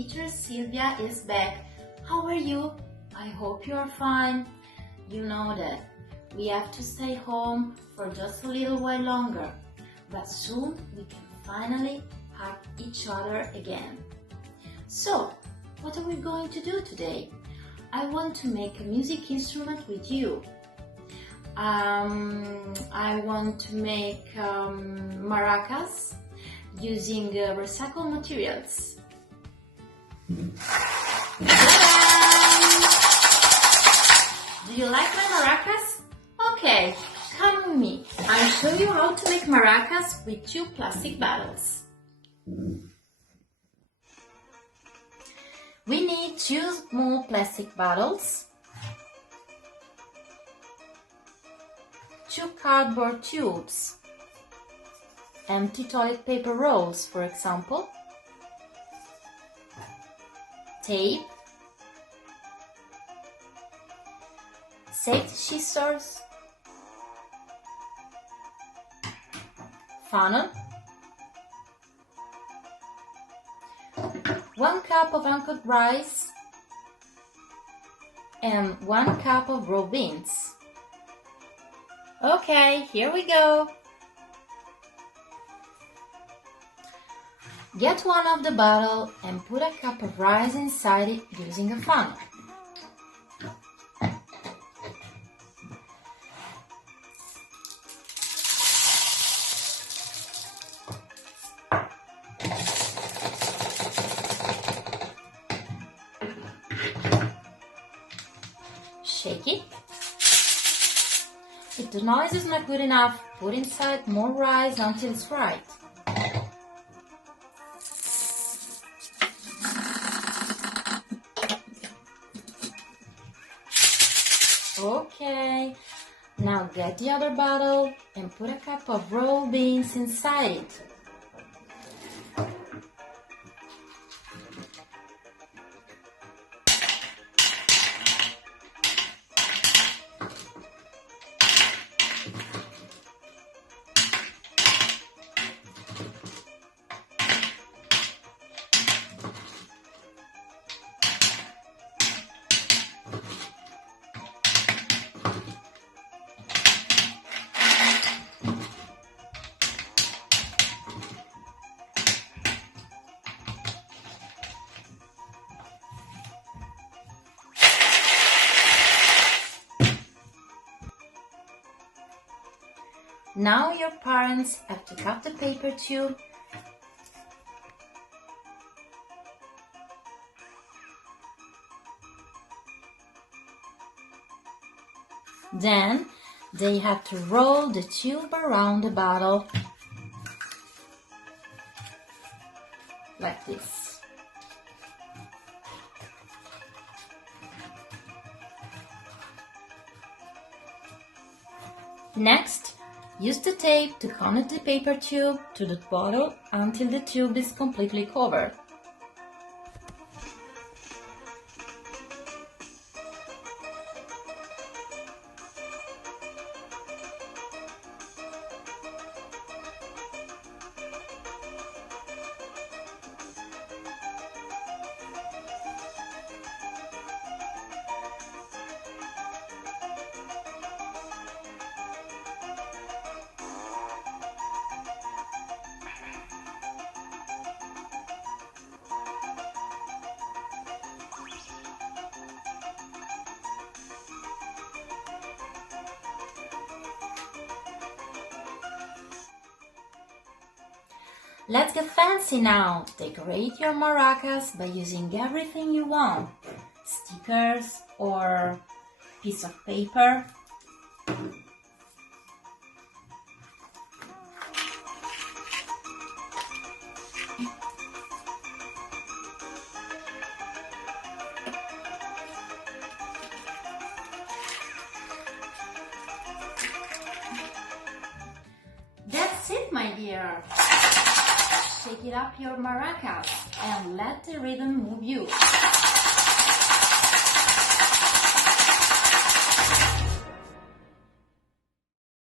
teacher Silvia is back. How are you? I hope you are fine. You know that we have to stay home for just a little while longer, but soon we can finally hug each other again. So, what are we going to do today? I want to make a music instrument with you. I want to make maracas using recycled materials. Do you like my maracas? Okay, come with me. I'll show you how to make maracas with 2 plastic bottles. We need 2 small plastic bottles, 2 cardboard tubes, empty toilet paper rolls, for example, tape, safety scissors, funnel, 1 cup of uncooked rice, and 1 cup of raw beans. Okay, here we go. Get one of the bottle and put a cup of rice inside it using a funnel. Shake it. If the noise is not good enough, put inside more rice until it's right. Okay, now get the other bottle and put a cup of raw beans inside it. Now your parents have to cut the paper tube then they have to roll the tube around the bottle like this. Next, use the tape to connect the paper tube to the bottle until the tube is completely covered. Let's get fancy now! Decorate your maracas by using everything you want. Stickers or piece of paper. That's it, my dear! Shake it up your maracas and let the rhythm move you.